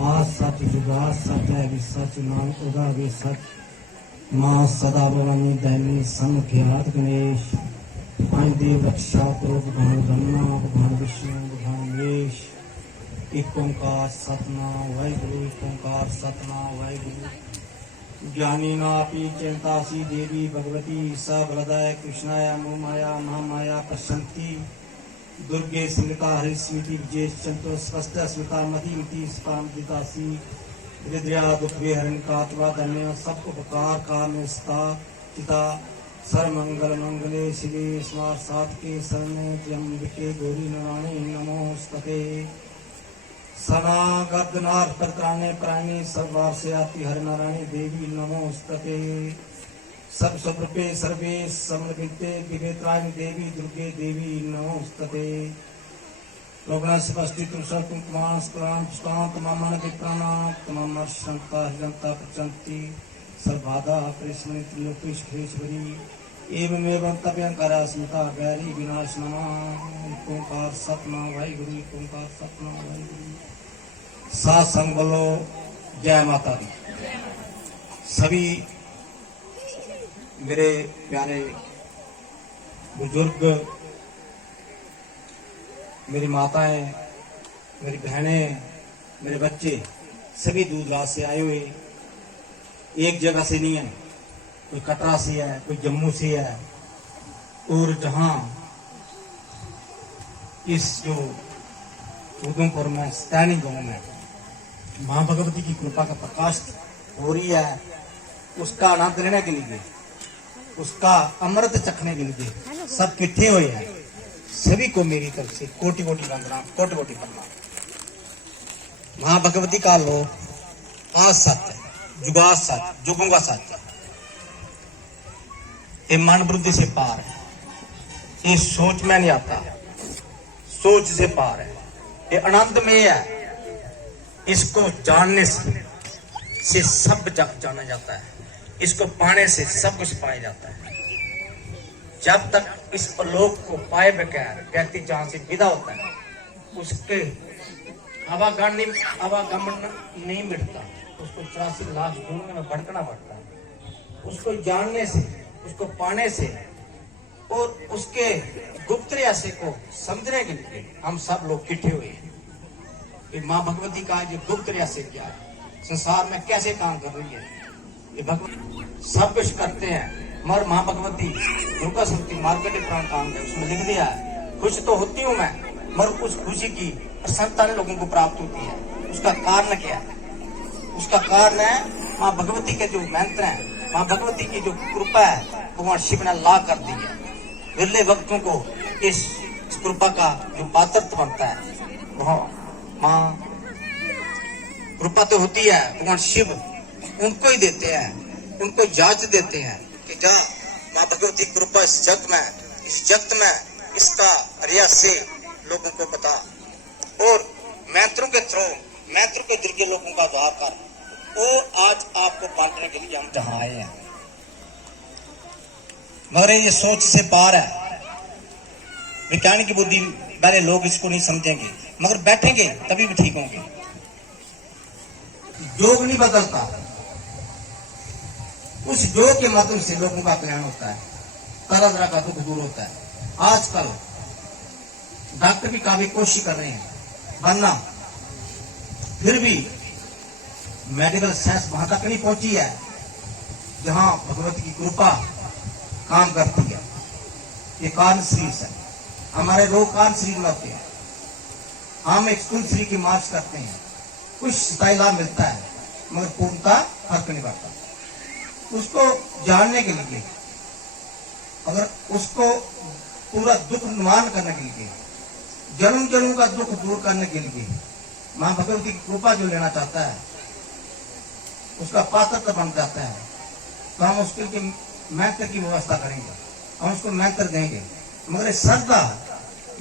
आज सच जुगा सच है भी सच नाम उदा भी सच माँ सदा भवानी दैनी संख्यात गणेश आई देव रक्षा करो भगवान ब्रह्मा भगवान विष्णु भगवान महेश एक ओंकार सतनाम वाहिगुरु एक ओंकार सतनाम वाहिगुरु ज्ञानी नापी चिंतासी देवी भगवती सबलदाय कृष्णाया मोमाया महामाया पश्यंती दुर्गे स्मृता हरिस्मृति विजय चंतो स्पष्ट स्मृता मति स्पामितासी हृदया दुख विहरण कात्वा धन्य सब उपकार कामस्ता चिता सर्वमंगल मंगले शिवे स्मार सात के शरणे त्र्यंबके गौरी नारायणी नमोस्तते सनागर्दनाथ प्रत्राणे प्राणी सब वार से आती हर नारायणी देवी नमोस्तते सब सुप्रपे सर्वे समर्पिते विवेत्रायणी देवी दुर्गे देवी नमोस्तते लोगना स्पष्टि तुषार कुमार स्क्रांत स्कांत मामन विप्राणात तमाम अर्शंता हृदंता प्रचंती सर्वबाधा कृष्ण त्रिलोकेश खेश्वरी एवं तव्यंकरा स्मिता गैरी विनाश नमः ओंकार सतनाम वाहिगुरु ओंकार सतनाम वाहिगुरु सात संग बोलो जय माता दी। सभी मेरे प्यारे बुजुर्ग मेरी माताएं मेरी बहनें मेरे बच्चे सभी दूर दराज से आए हुए एक जगह से नहीं है, कोई कटरा से है कोई जम्मू से है और जहां इस जो उधमपुर में सैनी गांव में मां भगवती की कृपा का प्रकाश हो रही है उसका आनंद लेने के लिए उसका अमृत चखने के लिए सब इकट्ठे हुए हैं। सभी को मेरी तरफ से कोटि कोटि वंदना कोटि कोटि प्रणाम। मां भगवती का लोक आज सत्य जुगा सच जुगूंगा सच ये मन बुद्धि से पार है, ये सोच में नहीं आता, सोच से पार है, ये आनंद में है। इसको जानने से सब जाना जाता है, इसको पाने से सब कुछ पाया जाता है। जब तक इस लोक को पाए बगैर व्यक्ति जहां से विदा होता है उसके आवागमन नहीं मिटता, उसको 84 लाख दुनिया में भटकना पड़ता है। उसको जानने से उसको पाने से और उसके गुप्त रहस्य को समझने के लिए हम सब लोग इकट्ठे हुए हैं। ये माँ भगवती का जो गुप्त रहस्य क्या है, संसार में कैसे काम कर रही है, ये भगवती सब कुछ करते हैं मगर माँ भगवती दुर्गा शक्ति मार्केट प्राण काम है उसमें लिख दिया है खुश तो होती हूँ मैं मगर उस खुशी की प्रसन्नता लोगों को प्राप्त होती है। उसका कारण क्या है? उसका कारण है माँ भगवती के जो मंत्र है, माँ भगवती की जो कृपा है भगवान शिव ने ला कर दी है। विरले भक्तों को इस कृपा का जो पात्र बनता है वह माँ कृपा तो होती है, भगवान शिव उनको ही देते हैं, उनको जांच देते हैं कि जा माँ भगवती कृपा इस जगत में इसका रहस्य लोगों को बता और मंत्रों के थ्रू मंत्र के जरिए लोगों का द्वार कर और आज आपको बांटने के लिए हम जहां आए हैं। मगर ये सोच से पार है, विज्ञान की बुद्धि पहले लोग इसको नहीं समझेंगे मगर बैठेंगे तभी भी ठीक होंगे। योग नहीं बदलता, उस योग के माध्यम से लोगों का कल्याण होता है, तरह तरह का दुख दूर होता है। आजकल डॉक्टर भी काफी कोशिश कर रहे हैं वरना फिर भी मेडिकल साइंस वहां तक नहीं पहुंची है जहां भगवती की कृपा काम करती है। ये कारण शरीर है, हमारे रोग कारण शरीर में होते हैं। हम एक स्थूल शरीर की मार्च करते हैं, कुछ स्थायी लाभ मिलता है मगर पूर्णता फर्क नहीं पड़ता। उसको जानने के लिए अगर उसको पूरा दुख निवारण करने के लिए जन्म जन्म का दुख दूर करने के लिए मां भगवती की कृपा जो लेना चाहता है उसका पात्र बन जाता है तो हम उसके लिए मंत्र की व्यवस्था करेंगे, हम उसको मंत्र देंगे मगर श्रद्धा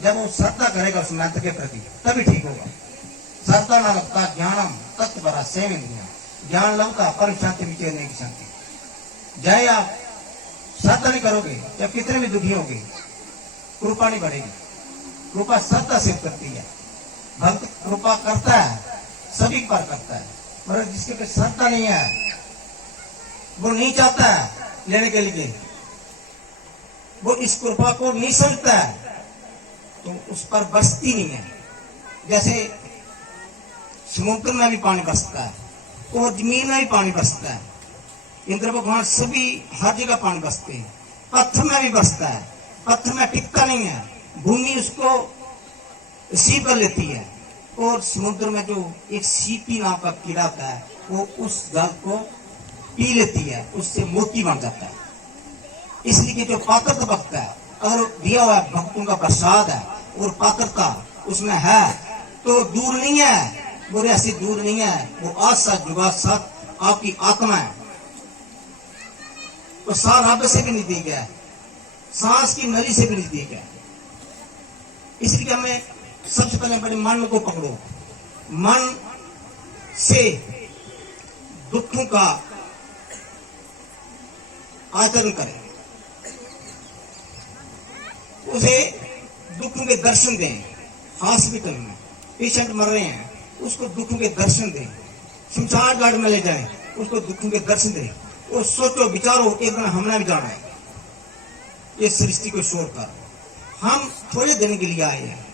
जब वो श्रद्धा करेगा उस मंत्र के प्रति तभी ठीक होगा। श्रद्धा न लगता ज्ञानम तत्व बरा सेवन ज्ञान लगता परम शांति विचय नहीं की शांति। जय आप श्रद्धा नहीं करोगे जब कितने भी दुखी होगे कृपा नहीं बढ़ेगी। कृपा श्रद्धा से करती है, भक्त कृपा करता है सभी पर करता है, मगर जिसके पे श्रद्धा नहीं है, वो नहीं चाहता है लेने के लिए, वो इस कृपा को नहीं समझता है, तो उस पर बरसती नहीं है। जैसे समुद्र में भी पानी बरसता है और जमीन में भी पानी बरसता है, इंद्र भगवान सभी हर जगह पानी बरसते हैं। पत्थर में भी बरसता है, पत्थर में टिकता नहीं है, भूमि उसको रिसीव कर लेती है। और समुद्र में जो एक सीपी नाम का कीड़ा होता है, वो उस जल को पी लेती है, उससे मोती बन जाता है। इसलिए कि जो पात्रता भक्त है, अगर दिया हुआ भक्तों का प्रसाद है और पात्रता उसमें है, तो दूर नहीं है, वो ऐसे दूर नहीं है, वो आज साथ जुगा साथ आपकी आत्मा है। तो सार रब से भी नजदीक है, सांस की नली से भी नजदीक है। इसलिए हमें सबसे पहले अपने मन को पकड़ो, मन से दुखों का आचरण करें, उसे दुखों के दर्शन दें। हॉस्पिटल में पेशेंट मर रहे हैं, उसको दुखों के दर्शन दें। शमशान घाट में ले जाएं, उसको दुखों के दर्शन दें। और सोचो विचारो, एक दिन हमने भी जाना है ये सृष्टि को छोड़कर। हम थोड़े दिन के लिए आए हैं,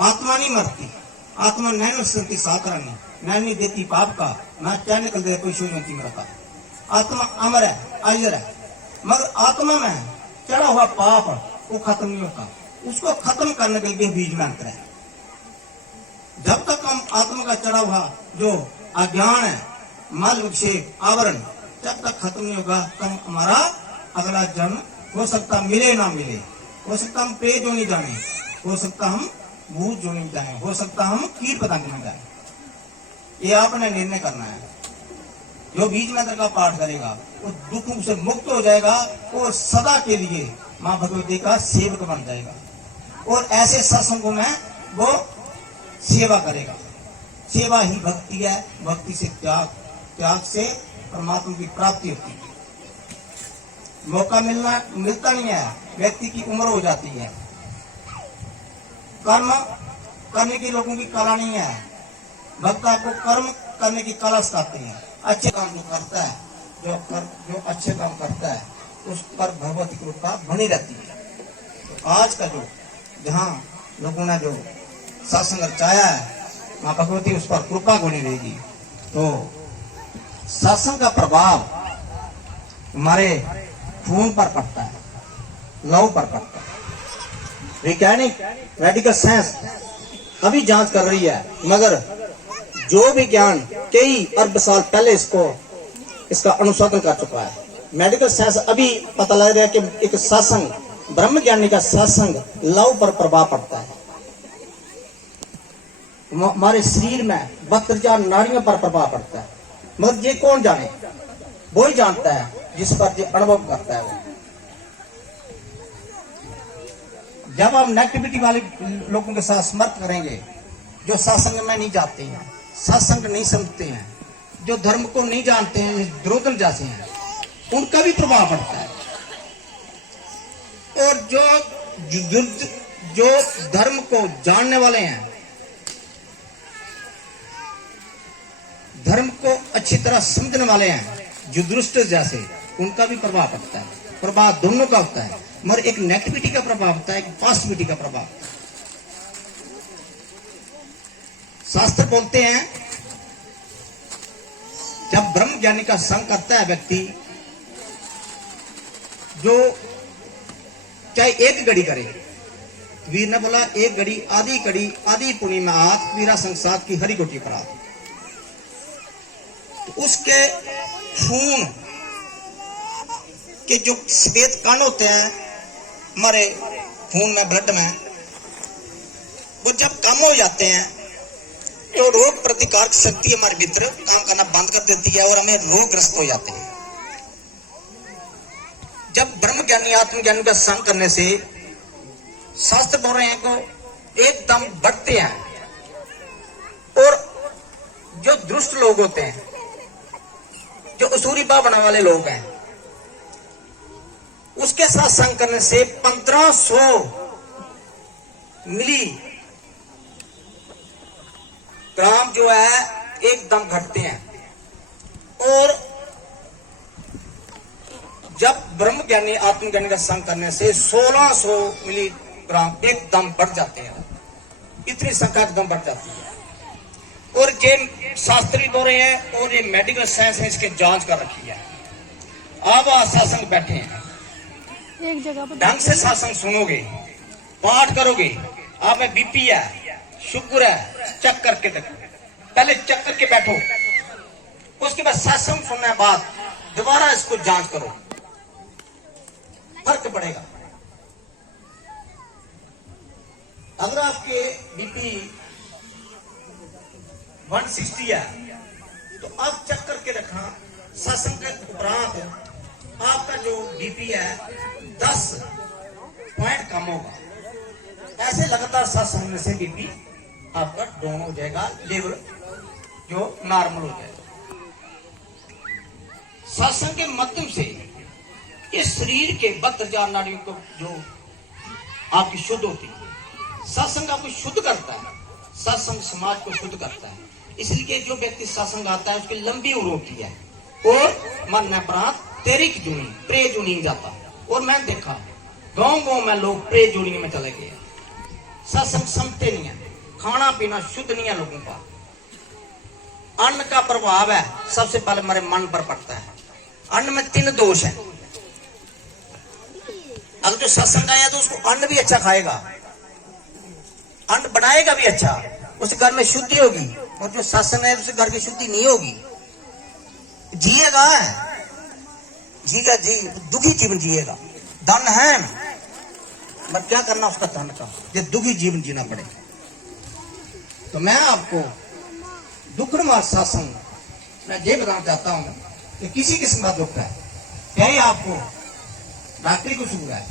आत्मा नहीं मरती, आत्मा नैन संति सातरानी, नैन नहीं देती पाप का, ना क्या निकल दे कोई शोजंती मरता। आत्मा अमर है, अजर है, मगर आत्मा में चढ़ा हुआ पाप वो खत्म नहीं होता, उसको खत्म करने के लिए बीज में अंतर है। जब तक हम आत्मा का चढ़ा हुआ जो अज्ञान है, मल विक्षेप आवरण, जब तक खत्म नहीं होगा, तब हमारा अगला जन्म हो सकता मिले ना मिले, हो सकता हम पेट जो नहीं जाने, हो सकता हम भूत जो नहीं जाए, हो सकता हम कीट पतंग में जाए। ये आपने निर्णय करना है। जो बीज मंत्र का पाठ करेगा वो दुखों से मुक्त हो जाएगा और सदा के लिए माँ भगवती का सेवक बन जाएगा। और ऐसे सत्संगों में वो सेवा करेगा। सेवा ही भक्ति है, भक्ति से त्याग, त्याग से परमात्मा की प्राप्ति होती है। मौका मिलता नहीं है, व्यक्ति की उम्र हो जाती है, कर्म करने के लोगों की कला नहीं है। भक्त आपको कर्म करने की कला सिखाते हैं। अच्छे काम जो करता है, जो अच्छे काम करता है, उस पर भगवती कृपा बनी रहती है। तो आज का जो जहाँ लोगों ने जो सत्संग रचाया है, माँ भगवती उस पर कृपा बनी रहेगी। तो सत्संग का प्रभाव हमारे खून पर पड़ता है, लहू पर पड़ता है। वैज्ञानिक मेडिकल साइंस अभी जांच कर रही है, मगर जो विज्ञान कई अरब साल पहले इसका अनुसंधान कर चुका है। मेडिकल साइंस अभी पता लग रहा है कि एक सत्संग, ब्रह्म ज्ञानी का सत्संग लहू पर प्रभाव पड़ता है। हमारे शरीर में 72 नाड़ियों पर प्रभाव पड़ता है, मगर ये कौन जाने? वो ही जानता है जिस पर जो अनुभव करता है वो। जब हम नेगेटिविटी वाले लोगों के साथ समर्थ करेंगे, जो सत्संग में नहीं जाते हैं, सत्संग नहीं समझते हैं, जो धर्म को नहीं जानते हैं, द्रोतन जैसे हैं, उनका भी प्रभाव पड़ता है। और जो धर्म को जानने वाले हैं, धर्म को अच्छी तरह समझने वाले हैं, जो दुष्ट जैसे, उनका भी प्रभाव पड़ता है। प्रभाव दोनों का होता है, मगर एक नेगेटिविटी का प्रभाव होता है, एक पॉजिटिविटी का प्रभाव। शास्त्र बोलते हैं जब ब्रह्म ज्ञानी का संग करता है व्यक्ति, जो चाहे एक घड़ी करे, वीर ने बोला एक घड़ी आदि पुण्य में हाथ, वीरा संसार की हरि गोटी पर हाथ। तो उसके खून के जो सफेद कण होते हैं हमारे खून में, ब्लड में, वो जब कम हो जाते हैं तो रोग प्रतिकारक शक्ति हमारे भीतर काम करना बंद कर देती है और हमें रोगग्रस्त हो जाते हैं। जब ब्रह्म ज्ञानी आत्मज्ञानी का संग करने से शास्त्र बोल रहे हैं को एकदम बढ़ते हैं। और जो दुष्ट लोग होते हैं, जो असुरी भावना वाले लोग हैं, उसके साथ संग करने से 1500 मिली ग्राम जो है एकदम घटते हैं। और जब ब्रह्म ज्ञानी आत्मज्ञानी का संग करने से 1600 मिलीग्राम एकदम बढ़ जाते हैं, इतनी संख्या एकदम बढ़ जाती है। और ये शास्त्री बोल रहे हैं और ये मेडिकल साइंस ने इसके जांच कर रखी है। आप सत्संग बैठे हैं, एक जगह पर ढंग से सत्संग सुनोगे, पाठ करोगे, आप में बीपी है, शुगर है, चेक करके देखो। पहले चेक करके बैठो, उसके बाद सत्संग सुनने के बाद दोबारा इसको जांच करो, फर्क पड़ेगा। अगर आपके बीपी 160 है तो आप चेक करके रखना, सत्संग के उपरांत आपका जो बीपी है 10 पॉइंट कम होगा। ऐसे लगातार सत्संग सुनने से बीपी आपका डाउन हो जाएगा, लेवल जो नॉर्मल हो जाएगा। सत्संग के माध्यम से इस शरीर के 72 नाड़ियों को जो आपकी शुद्ध होती है, सत्संग आपको शुद्ध करता है, सत्संग समाज को शुद्ध करता है। इसलिए जो व्यक्ति सत्संग आता है उसकी लंबी उम्र होती है और मरने प्रांत तेरी की जुनी प्रे जुनी जाता। और मैं देखा गांव गांव में लोग प्रे जुनी में चले गए, सत्संग समझते नहीं है, खाना पीना शुद्ध नहीं है लोगों का। अन्न का प्रभाव है सबसे पहले हमारे मन पर पड़ता है। अन्न में 3 दोष है। अगर जो सत्संग आया तो उसको अन्न भी अच्छा खाएगा, अन्न बनाएगा भी अच्छा, उस घर में शुद्धि होगी। और जो सत्संग है उस घर की शुद्धि नहीं होगी, जिएगा जी दुखी जीवन जिएगा। धन है पर क्या करना उसका धन का, ये दुखी जीवन जीना पड़ेगा। तो मैं आपको दुखनवार सत्संग मैं ये बताना चाहता हूं कि किसी किस्म का दुख है, चाहे आपको डॉक्टरी को शुरू है,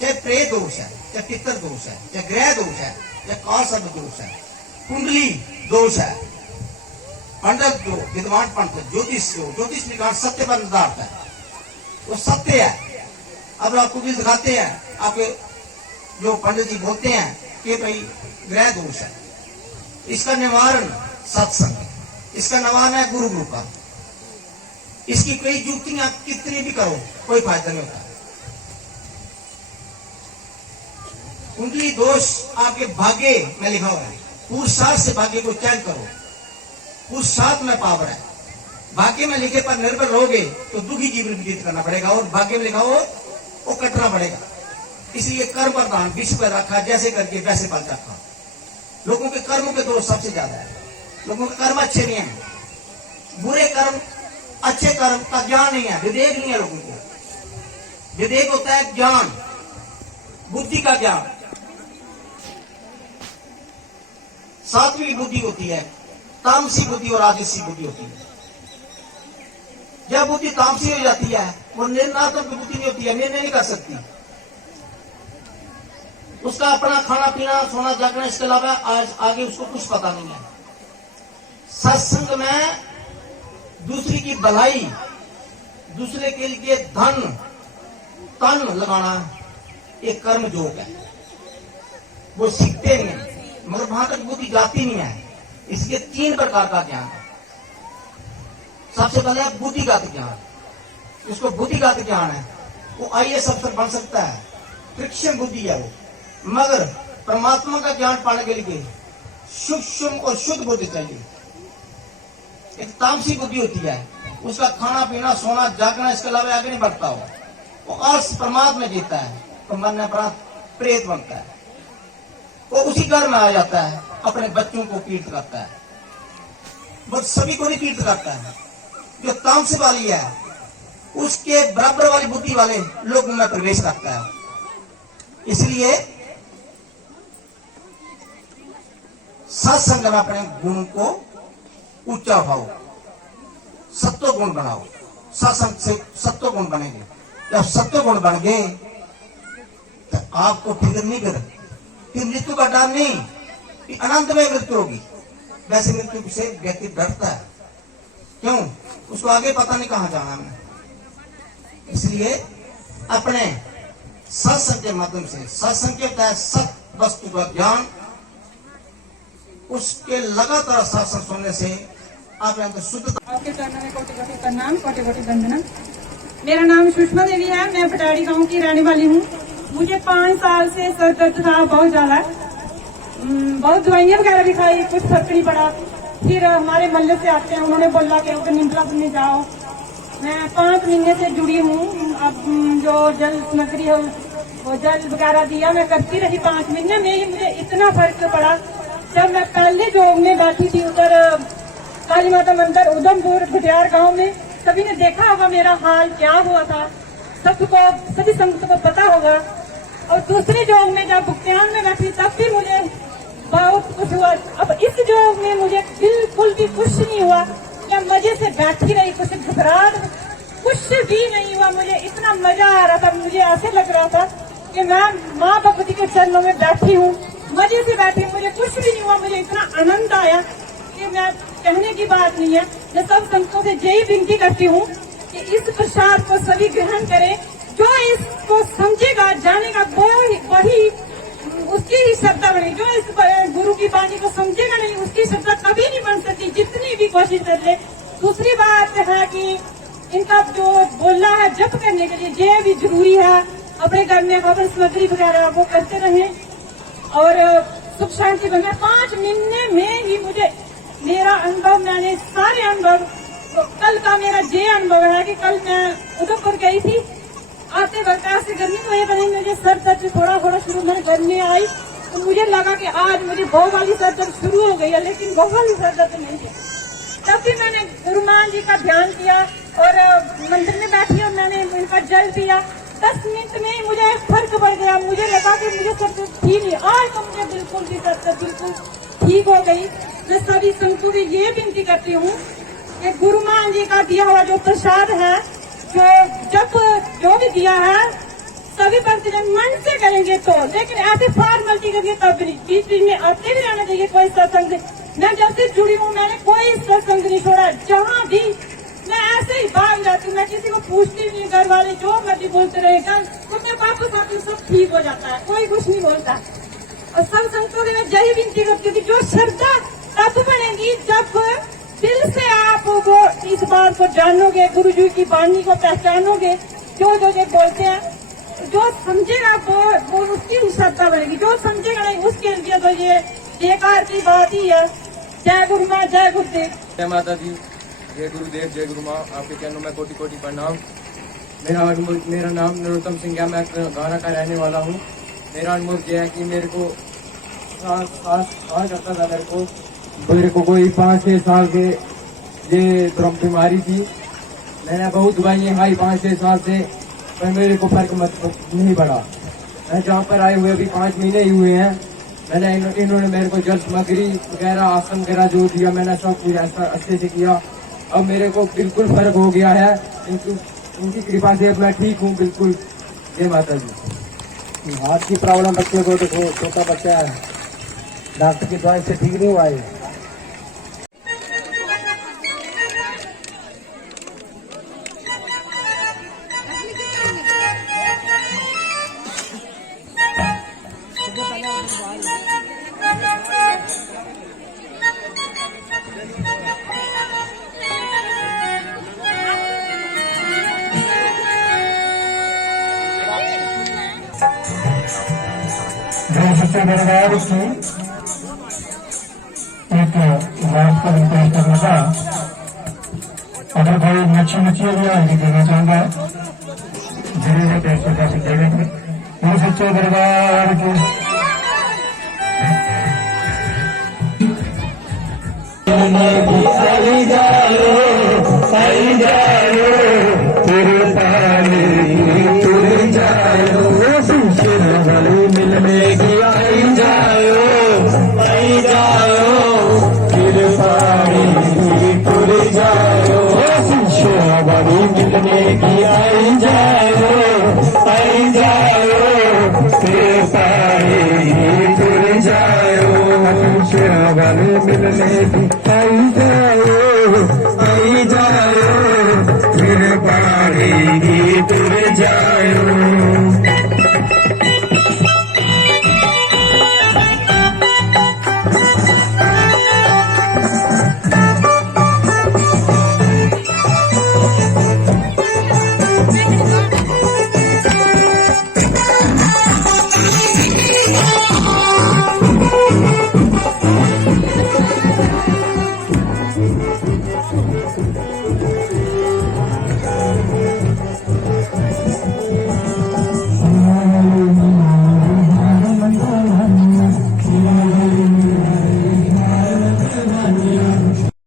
चाहे प्रेत दोष है, चाहे पितर दोष है, चाहे ग्रह दोष है, चाहे काल सर्प दोष है, कुंडली दोष है, पंडित जो विद्वान पंडित, ज्योतिष विज्ञान सत्य पर निर्धारित है, वो सत्य है। अब आपको भी दिखाते हैं, आपके जो पंडित जी बोलते हैं कि भाई ग्रह दोष है, इसका निवारण सत्संग, इसका निवारण है गुरु कृपा। इसकी कई युक्तियां कितनी भी करो कोई फायदा नहीं होता। कुंडली दोष आपके भाग्य में लिखा हुआ है, पुरुषार्थ से भाग्य को चयन करो, पुरुषार्थ में पावर है। भाग्य में लिखे पर निर्भर रहोगे तो दुखी जीवन व्यतीत करना पड़ेगा, और भाग्य में लिखा हो वो कटना पड़ेगा। इसलिए कर्म प्रधान विश्व पर रखा, जैसे करके वैसे फल रखा। लोगों के कर्मों के दोष सबसे ज्यादा है, लोगों के कर्म अच्छे नहीं है, बुरे कर्म अच्छे कर्म का ज्ञान नहीं है, विवेक नहीं है लोगों को। विवेक होता है ज्ञान, बुद्धि का ज्ञान। सात्विक बुद्धि होती है, तामसी बुद्धि और राजसी बुद्धि होती है। जब बुद्धि तामसी हो जाती है वो निर्णयात्मक बुद्धि नहीं होती है, निर्णय नहीं कर सकती। उसका अपना खाना पीना सोना जागना इसके अलावा आज आगे उसको कुछ पता नहीं है। सत्संग में दूसरी की भलाई, दूसरे के लिए धन तन लगाना एक कर्म योग है, वो सीखते नहीं है, मगर वहां तक बुद्धि जाती नहीं है। इसलिए 3 प्रकार का ज्ञान है। सबसे पहले बुद्धिगत ज्ञान, उसको बुद्धिगत ज्ञान है, वो IAS अफसर बन सकता है, तीक्ष्ण बुद्धि है वो। मगर परमात्मा का ज्ञान पाने के लिए सूक्ष्म और शुद्ध बुद्धि चाहिए। एक तामसी बुद्धि होती है, उसका खाना पीना सोना जागना इसके अलावा आगे नहीं बढ़ता हो, वो अर्थ परमात्मा में जीता है, तो मरने पर प्रेत बनता है, वो उसी घर में आ जाता है, अपने बच्चों को पीड़ित करता है। बस सभी को नहीं पीड़ित करता है। जो तामसी वाली है उसके बराबर वाली बुद्धि वाले लोगों में प्रवेश करता है। इसलिए सत्संग में अपने गुण को ऊंचा उठाओ, सत्व गुण बनाओ। सत्संग से सत्व गुण बनेंगे। जब सत्व गुण बन गए तो आपको फिक्र नहीं कर, फिर मृत्यु का डर नहीं कि अनंत में मृत्यु होगी। वैसे मृत्यु से व्यक्ति डरता है, क्यों? उसको आगे पता नहीं कहां जाना है। इसलिए अपने सत्संग के माध्यम से, सत्संग के तहत सत वस्तु का ज्ञान उसके लगातार शासन सुनने से आपके अंदर शुद्धता। आपके चरणों में कोटि कोटि प्रणाम, कोटि कोटि वंदना। मेरा नाम सुषमा देवी है, मैं पटाड़ी गांव की रहने वाली हूँ। मुझे 5 साल से सर दर्द था बहुत ज्यादा, बहुत दवाइयाँ वगैरह भी खाई, कुछ फर्क नहीं पड़ा। फिर हमारे मोहल्ले से आते हैं, उन्होंने बोला कि उधर निम्बला में जाओ। मैं 5 महीने से जुड़ी हूँ। अब जो जल सामग्री है वो जल वगैरह दिया, मैं करती रही। 5 महीने में ही मुझे इतना फर्क पड़ा। जब मैं पहले जॉब में बैठी थी उधर काली माता मंदिर उधमपुर भटियार गांव में, सभी ने देखा होगा मेरा हाल क्या हुआ था, सबको सभी संगत को पता होगा। और दूसरी जॉब में जब भुगतान में बैठी तब भी मुझे बहुत कुछ हुआ। अब इस जॉब में मुझे बिल्कुल भी कुछ नहीं हुआ, मैं मजे से बैठी रही, कुछ घबराहट कुछ भी नहीं हुआ। मुझे इतना मजा आ रहा था, मुझे ऐसे लग रहा था कि मैं माँ भगवती के चरणों में बैठी हूँ, मजे से बैठी, मुझे कुछ भी नहीं हुआ। मुझे इतना आनंद आया कि मैं कहने की बात नहीं है। मैं सब संतों से यही विनती करती हूँ कि इस प्रसाद को सभी ग्रहण करें। जो इसको समझेगा जानेगा वही उसकी ही श्रद्धा बनेगी। जो इस गुरु की वाणी को समझेगा नहीं, उसकी श्रद्धा कभी नहीं बन सकती, जितनी भी कोशिश कर ले। दूसरी बात है कि इनका जो बोलना है जप करने के लिए ये भी जरूरी है। अपने घर में हवन सामग्री वगैरह वो करते रहें और सुख शांति बने। 5 महीने में ही मुझे मेरा अनुभव, मैंने सारे अनुभव, तो कल का मेरा ये अनुभव है कि कल मैं उधमपुर गई थी, आते वक्त ऐसे गर्मी की वजह से मुझे सर दर्द थोड़ा थोड़ा शुरू, मैं घर में आई तो मुझे लगा कि आज मुझे बहुत वाली सर दर्द शुरू हो गई है, लेकिन बहुत वाली सर दर्द नहीं है। तब भी मैंने गुरुमान जी का ध्यान किया और मंदिर में बैठी और मैंने उनका जल पिया। 10 मिनट में ही मुझे फर्क पड़ गया। मुझे लगा कि मुझे सर दर्द ठीक नहीं, आज तो मुझे बिल्कुल भी सर दर्द बिल्कुल ठीक हो गई। मैं सभी संतों से ये विनती करती हूँ कि गुरुमान जी का दिया हुआ जो प्रसाद है, जो जब जो भी दिया है, सभी भक्तजन मन से करेंगे तो, लेकिन ऐसे फॉर्मेलिटी करिए तब नहीं। बीच बीच में आते भी रहना चाहिए कोई सत्संग। मैं जब से जुड़ी हूँ मैंने कोई सत्संग नहीं छोड़ा, जहाँ भी मैं ऐसे ही भाग जाती हूँ। मैं किसी को पूछती नहीं, घर वाले जो मर्जी बोलते रहेगा तो मैं वापस आती हूँ, सब ठीक हो जाता है, कोई कुछ नहीं बोलता। और सब संतों से मैं यही विनती करती हूँ कि जो श्रद्धा तब बनेगी जब दिल से आप वो इस बात को जानोगे, गुरु जी की वाणी को पहचानोगे। जो जो ये बोलते हैं, जो समझेगा वो उसकी ही श्रद्धा बनेगी, जो समझेगा नहीं उसके लिए तो ये बेकार की बात ही है। जय गुरु माँ, जय गुरुदेव। जय माता दी, जय गुरुदेव, जय गुरु माँ। आपके चरणों में कोटि कोटि प्रणाम। मेरा नाम नरोत्तम सिंह है, मैं गाना का रहने वाला हूँ। मेरा अनुभव यह है कि मेरे को करता था, मेरे को कोई 5-6 साल के ये बीमारी थी। मैंने बहुत दवाइयाँ खाई 5-6 साल से, पर मेरे को फर्क नहीं पड़ा। मैं जहाँ पर आए हुए अभी 5 महीने ही हुए हैं। मैंने इन्होंने मेरे को जल सामग्री वगैरह आसन वगैरह जो दिया, मैंने सब कुछ ऐसा अच्छे से किया। अब मेरे को बिल्कुल फर्क हो गया है। उनकी कृपा से अब मैं ठीक हूँ बिल्कुल। जय माता जी। हाथ की प्रॉब्लम बच्चे को देखो, छोटा बच्चा है, डॉक्टर की दवाई से ठीक नहीं हुआ है। सच्चे दरबार की एक बात को रिक्वेस्ट करना था, अगर कोई मच्छी भी आएगी देना चाहूंगा, धीरे पैसे पैसे दे देंगे। वो सच्चे दरबार की मिलने की आई जाओ, फिर पारी तुर जाओ। है